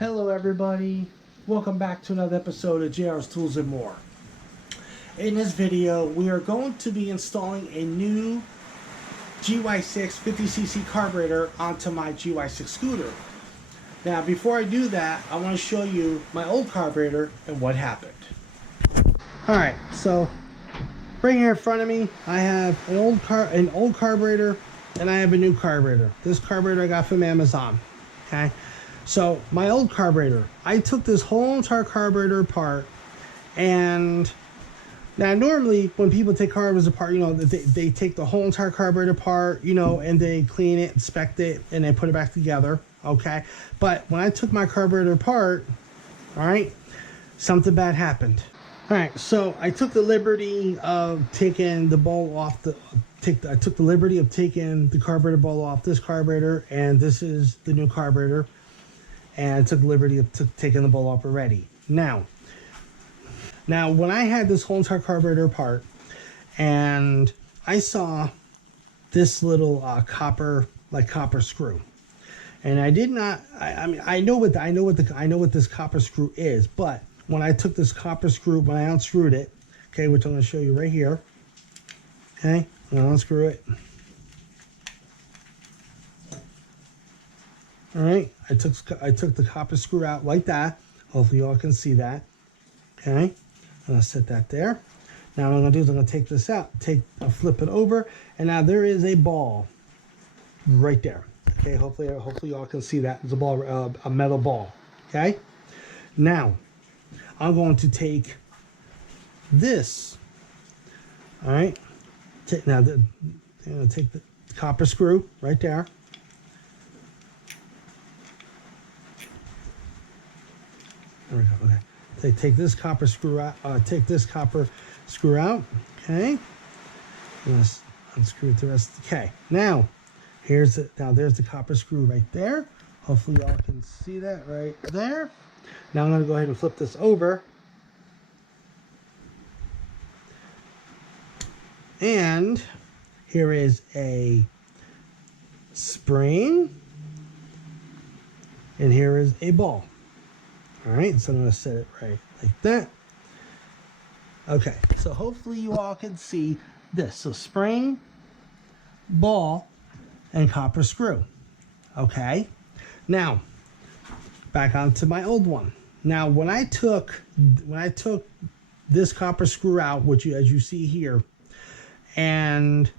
Hello everybody, welcome back to another episode of JR's Tools and More. In this video, we are going to be installing a new GY6 50cc carburetor onto my GY6 scooter. Now before I do that, I want to show you my old carburetor and what happened. Alright, so right here in front of me, I have an old carburetor and I have a new carburetor. This carburetor I got from Amazon, okay? So my old carburetor, I took this whole entire carburetor apart, and now normally when people take carburetors apart, you know, they take the whole entire carburetor apart, you know, and they clean it, inspect it, and they put it back together, okay? But when I took my carburetor apart, all right, something bad happened. All right, so I took the liberty of taking the ball off I took the liberty of taking the carburetor ball off this carburetor, and this is the new carburetor. And I took the liberty of taking the ball off already. Now, when I had this whole entire carburetor apart, and I saw this little copper screw, and I did not. I know what this copper screw is, but when I took this copper screw, when I unscrewed it, okay, which I'm going to show you right here. Okay, I'm going to unscrew it. All right, I took the copper screw out like that. Hopefully y'all can see that. Okay, I'm gonna set that there. Now what I'm gonna do is I'm gonna take this out, flip it over, and now there is a ball right there. Okay, hopefully y'all can see that. It's a ball, a metal ball. Okay, now I'm going to take this. All right, I'm gonna take the copper screw right there. There we go. Okay. Take this copper screw out. Take this copper screw out. Okay. Let's unscrew the rest. Okay. Now, there's the copper screw right there. Hopefully y'all can see that right there. Now I'm going to go ahead and flip this over. And here is a spring. And here is a ball. All right, so I'm going to set it right like that. Okay, so hopefully you all can see this. So spring, ball, and copper screw. Okay, now back onto my old one. Now when I took this copper screw out, which as you see here, and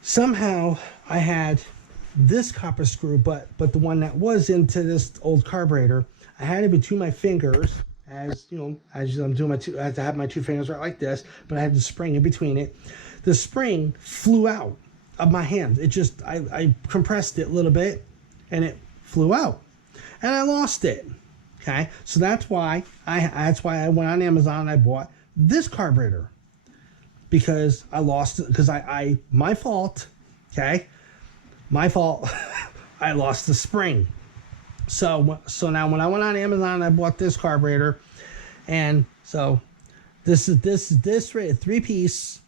somehow I had this copper screw, but the one that was into this old carburetor, I had it between my fingers, as you know, as I'm doing I had to have my two fingers right like this, but I had the spring in between it. The spring flew out of my hand. It just, I compressed it a little bit, and it flew out, and I lost it. Okay, so that's why I went on Amazon and I bought this carburetor, because I lost it, because my fault. Okay, my fault. I lost the spring. So now when I went on Amazon, I bought this carburetor, and so this right, 3-piece.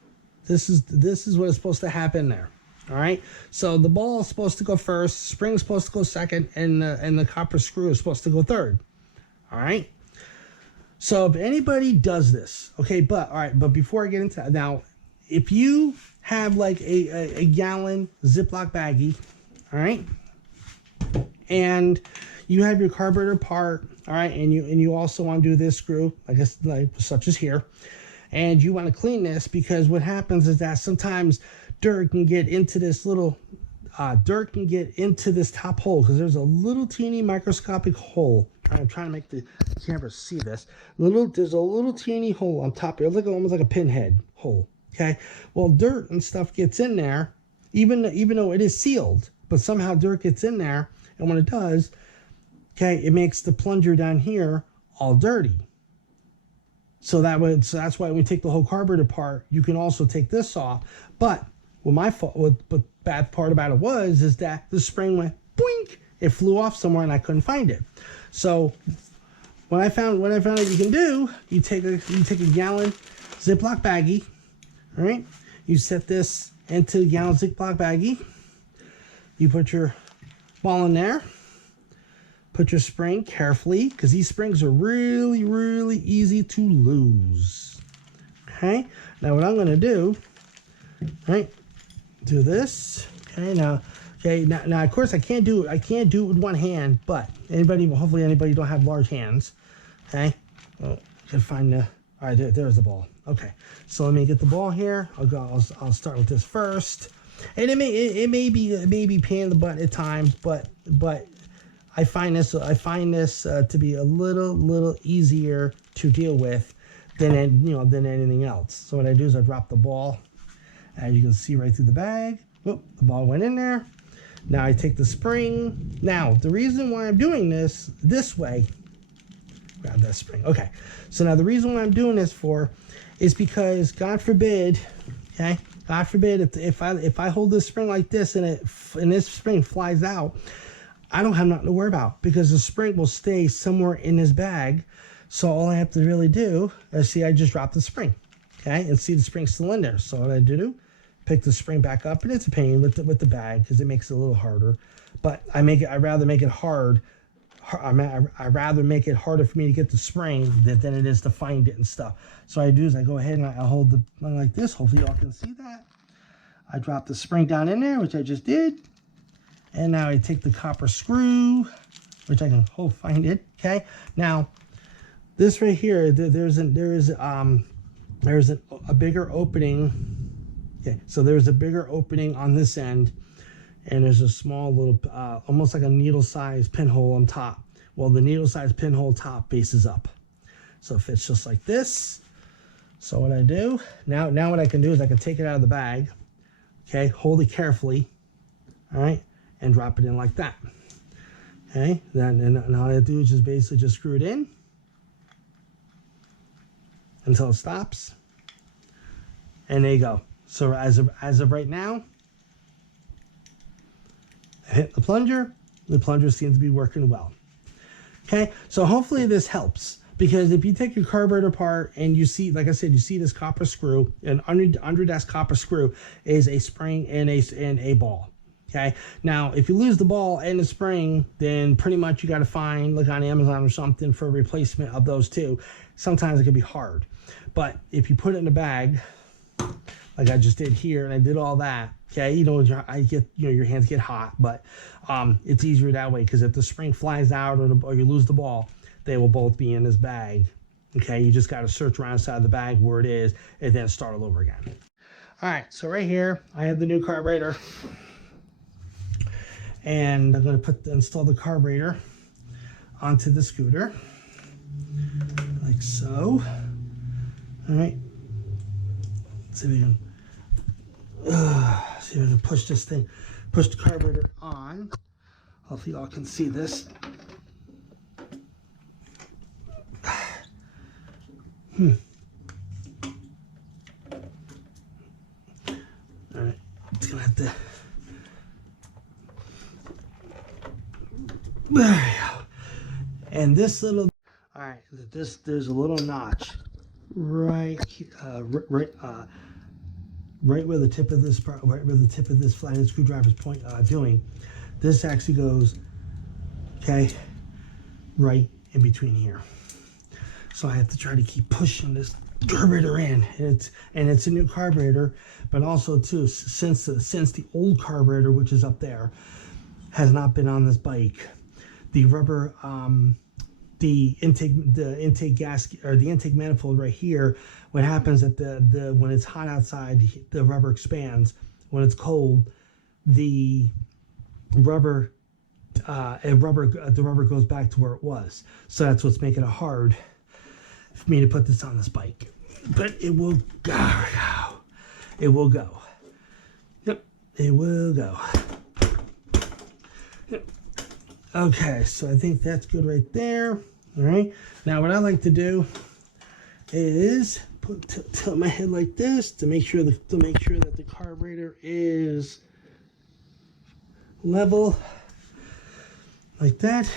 This is what is supposed to happen there. All right. So the ball is supposed to go first, spring's supposed to go second, and the copper screw is supposed to go third. All right. So if anybody does this, okay, but before I get into that, now if you have like a gallon Ziploc baggie, all right, and you have your carburetor part, all right, and you also want to do this screw, I guess, like such as here, and you want to clean this, because what happens is that sometimes dirt can get into this top hole, because there's a little teeny microscopic hole. I'm trying to make the camera see this. There's a little teeny hole on top here, almost like a pinhead hole. Okay, well, dirt and stuff gets in there, even though it is sealed, but somehow dirt gets in there. And when it does, okay, it makes the plunger down here all dirty. So that's why when we take the whole carburetor apart, you can also take this off. But the bad part about it is that the spring went boink, it flew off somewhere, and I couldn't find it. So what I found out you can do, you take a gallon Ziploc baggie, all right? You set this into a gallon Ziploc baggie. You put your ball in there, Put your spring carefully, because these springs are really, really easy to lose. Okay, now what I'm going to do, right, do this. Okay, now of course I can't do it with one hand, but hopefully anybody don't have large hands. Okay, well, I can find the, all right, there's the ball. Okay, so let me get the ball here. I'll start with this first, and it may be pain in the butt at times, but I find this to be a little easier to deal with than anything else. So what I do is I drop the ball, as you can see right through the bag. Whoop, the ball went in there. Now I take the spring. Now the reason why I'm doing this way, grab that spring. Okay, so now the reason why I'm doing this is because God forbid, okay, God forbid if I hold this spring like this and this spring flies out, I don't have nothing to worry about, because the spring will stay somewhere in this bag. So all I have to really do is see, I just dropped the spring, okay, and see the spring's still in there. So what I do, pick the spring back up, and it's a pain with the bag because it makes it a little harder. But I'd rather make it hard. I'd rather make it harder for me to get the spring than it is to find it and stuff. So what I do is I go ahead and I hold the like this. Hopefully y'all can see that. I drop the spring down in there, which I just did. And now I take the copper screw, which I can find it. Okay. Now, this right here, there's a bigger opening. Okay, so there's a bigger opening on this end, and there's a small little, almost like a needle-sized pinhole on top. Well, the needle-sized pinhole top faces up, so it fits just like this. So what I do now what I can do is I can take it out of the bag. Okay, hold it carefully. All right, and drop it in like that. Okay, then all I do is just basically just screw it in until it stops, and there you go. So as of right now, I hit the plunger. The plunger seems to be working well. Okay, so hopefully this helps, because if you take your carburetor apart and you see, like I said, you see this copper screw, and under that copper screw is a spring and a ball. Okay, now if you lose the ball and the spring, then pretty much you got to find, like on Amazon or something, for a replacement of those two. Sometimes it can be hard, but if you put it in a bag, like I just did here, and I did all that, okay, your hands get hot, but it's easier that way, because if the spring flies out or you lose the ball, they will both be in this bag. Okay, you just got to search around inside the bag where it is, and then start all over again. All right, so right here I have the new carburetor, and I'm going to install the carburetor onto the scooter, like so. All right, let's see if we can push the carburetor on. Hopefully y'all can see this. All right, it's gonna have to. There we go. And this little, all right, there's a little notch right where the tip of this flathead screwdriver is doing. This actually goes, okay, right in between here. So I have to try to keep pushing this carburetor in, and it's a new carburetor, but also too, since the old carburetor, which is up there, has not been on this bike, the rubber, the intake gasket, or the intake manifold right here, what happens at when it's hot outside, the rubber expands. When it's cold, the rubber goes back to where it was. So that's what's making it hard for me to put this on this bike. But it will go. It will go. Yep, it will go. Yep. Okay, so I think that's good right there. All right. Now what I like to do is tilt my head like this to make sure that the carburetor is level, like that.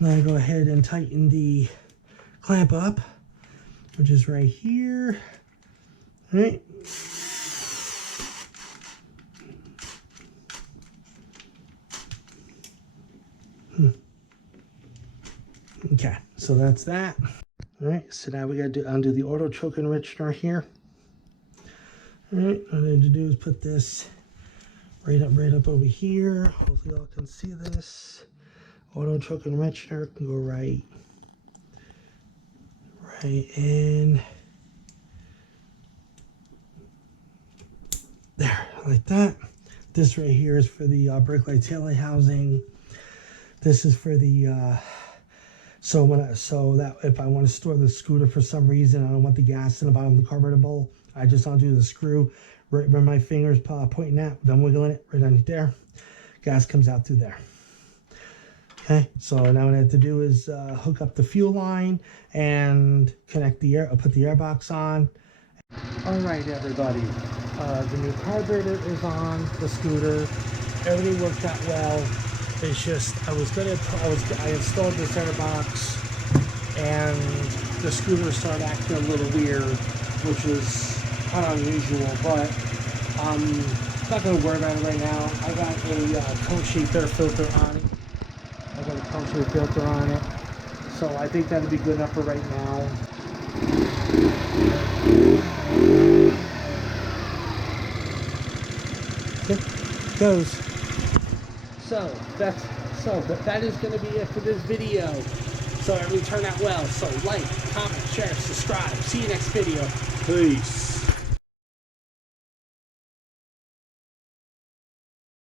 Now I go ahead and tighten the clamp up, which is right here. All right. Okay, so that's that. All right, so now we got to undo the auto choke enricher here. All right, what I need to do is put this right up over here. Hopefully y'all can see this. Auto choke enricher can go right in there, like that. This right here is for the brake light tail light housing. This is for the so that if I want to store the scooter for some reason, I don't want the gas in the bottom of the carburetor bowl, I just undo the screw right where my fingers pointing at, then wiggling it right under there. Gas comes out through there. Okay, so now what I have to do is hook up the fuel line and connect the put the air box on. All right, everybody, the new carburetor is on the scooter. Everything worked out well. It's just I installed this air box and the scooter started acting a little weird, which was kind of unusual, but I'm not going to worry about it right now. I got a cone-shaped air filter on it. So I think that'll be good enough for right now. It goes. So that is going to be it for this video. So everything turned out well. So like, comment, share, subscribe. See you next video. Peace.